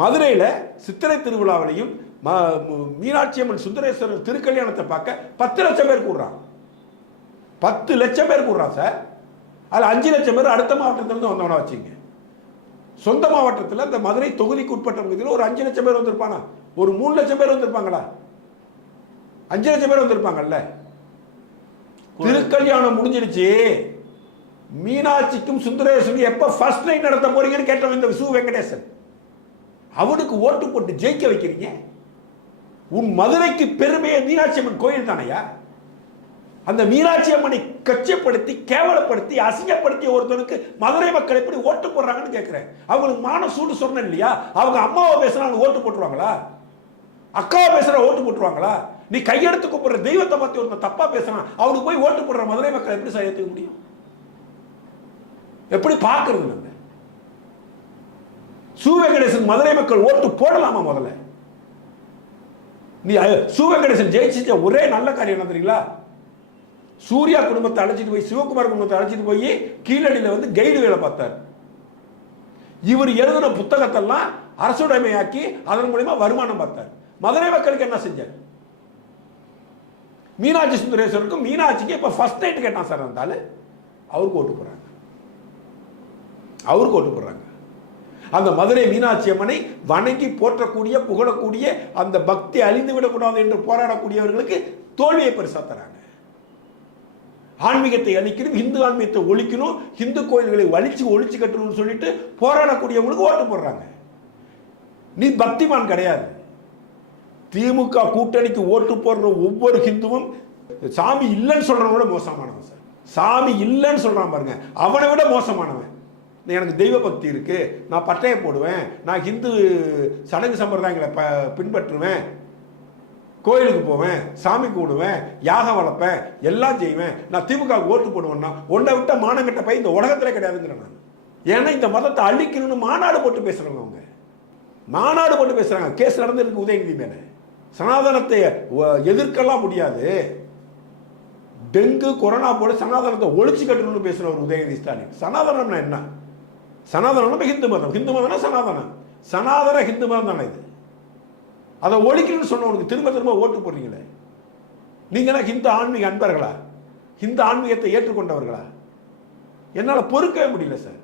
மதுரையில் சித்திரை திருவிழாவிலையும் மீனாட்சி அம்மன் சுந்தரேஸ்வரர் திருக்கல்யாணத்தை பார்க்க 10 லட்சம் பேர் கூடுறான். 10 லட்சம் பேர் கூடுறான் சார். அதில் 5 லட்சம் பேர் அடுத்த மாவட்டத்திலிருந்து வந்தவனா வச்சுங்க. சொந்த மாவட்டத்தில் இந்த மதுரை தொகுதிக்கு உட்பட்ட பகுதியில் ஒரு 5 லட்சம் பேர் வந்திருப்பானா? ஒரு 3 லட்சம் பேர் வந்திருப்பாங்களா? 5 லட்சம் பேர் வந்திருப்பாங்கல்ல. திருக்கல்யாணம் முடிஞ்சிருச்சு. மீனாட்சிக்கும் சுந்தரேஸ்வரன் எப்ப ஃபர்ஸ்ட் நைட் நடத்த போறீங்கன்னு கேட்டவன் இந்த சு வெங்கடேசன். அவனுக்கு ஓட்டு போட்டு ஜெயிக்க வைக்கிறீங்க. உன் மதுரைக்கு பெருமையை மீனாட்சி அம்மன் கோயில் தானையா? அந்த மீனாட்சி அம்மனை கச்சப்படுத்தி கேவலப்படுத்தி அசிங்கப்படுத்திய ஒருத்தனுக்கு மதுரை மக்கள் எப்படி ஓட்டு போடுறாங்கன்னு கேட்கிறேன். அவங்களுக்கு மான சூடு சொன்னேன் இல்லையா? அவங்க அம்மாவை பேசுனா ஓட்டு போட்டுருவாங்களா? அக்காவை பேசுற ஓட்டு போட்டுருவாங்களா? நீ கையெடுத்து கூப்பிடுற தெய்வத்தை பத்தி ஒருத்தன் தப்பா பேசுறான், அவனுக்கு போய் ஓட்டு போடுற மதுரை மக்கள் எப்படி ஏற்றுக்க முடியும்? எப்படி பார்க்கறது? நம்ம சு வெங்கடேசன் மதுரை மக்கள் ஓட்டு போடலாமா? முதல்ல நீ சு வெங்கடேசன் ஜெயிச்ச ஒரே நல்ல காரியம் என்ன தெரியுங்களா? சூர்யா குடும்பத்தை அழைச்சிட்டு போய் சிவகுமார் குடும்பத்தை அழைச்சிட்டு போய் கீழடியில் வந்து கைடு வேலை பார்த்தார். இவர் எழுதின புத்தகத்தெல்லாம் அரசுடைமையாக்கி அதன் மூலமா வருமானம் பார்த்தார். மதுரை மக்களுக்கு என்ன செஞ்சார்? மீனாட்சி சுந்தரேஸ்வருக்கும் மீனாட்சிக்கு இப்ப ஃபர்ஸ்ட் நைட் கேட்டான் சார். இருந்தாலும் அவருக்கு ஓட்டு போடுறாங்க. அவருக்கு ஓட்டு போடுறாங்க. அந்த மதுரை மீனாட்சி அம்மனை வணங்கி போற்றக்கூடிய புகழக்கூடிய அந்த பக்தி அழிந்து விடக்கூடாது என்று போராடக்கூடியவர்களுக்கு தோல்வியை பரிசா தராங்க. ஆன்மீகத்தை அழிக்கணும், இந்து ஆன்மீகத்தை ஒழிக்கணும், இந்து கோயில்களை ஒழிச்சு கட்டணும்னு சொல்லிட்டு போராடக்கூடியவங்களுக்கு ஓட்டு போடுறாங்க. நீ பக்திமான் கிடையாது. திமுக கூட்டணிக்கு ஓட்டு போடுற ஒவ்வொரு ஹிந்துவும் சாமி இல்லைன்னு சொல்றவன விட மோசமானவன் சார். சாமி இல்லைன்னு சொல்றான் பாருங்க, அவனை விட மோசமானவன். எனக்கு தெய்வ பக்தி இருக்கு, நான் பட்டையை போடுவேன், நான் ஹிந்து சடங்கு சம்பிரதாயங்களை பின்பற்றுவேன், கோயிலுக்கு போவேன், சாமி கூடுவேன், யாகம் வளர்ப்பேன், எல்லாம் செய்வேன், நான் திமுக ஓட்டு போடுவேன்னா ஒன்றை விட்ட மானங்கட்ட பை இந்த உலகத்தில் கிடையாதுங்கிற நான். ஏன்னா இந்த மதத்தை அழிக்கணும்னு மாநாடு போட்டு பேசுறவங்க. அவங்க மாநாடு போட்டு பேசுறாங்க. கேஸ் நடந்திருக்கு உதயநிதி மேல. சனாதனத்தை எதிர்க்கலாம் முடியாது, டெங்கு கொரோனா போல சனாதனத்தை ஒழிச்சு கட்டணும்னு பேசுற ஒரு உதயநிதி ஸ்டாலின். சனாதனம்னா என்ன? சனாதனம் ஹிந்து மதம். ஹிந்து மதம்னா சனாதனம். சனாதன ஹிந்து மதம் தானே இது. அதை ஒழிக்கணும்னு சொன்னவனுக்கு திரும்ப திரும்ப ஓட்டு போடுறீங்களே. நீங்க ஹிந்து ஆன்மீக அன்பர்களா? ஹிந்து ஆன்மீகத்தை ஏற்றுக்கொண்டவர்களா? என்னால பொறுக்கவே முடியல சார்.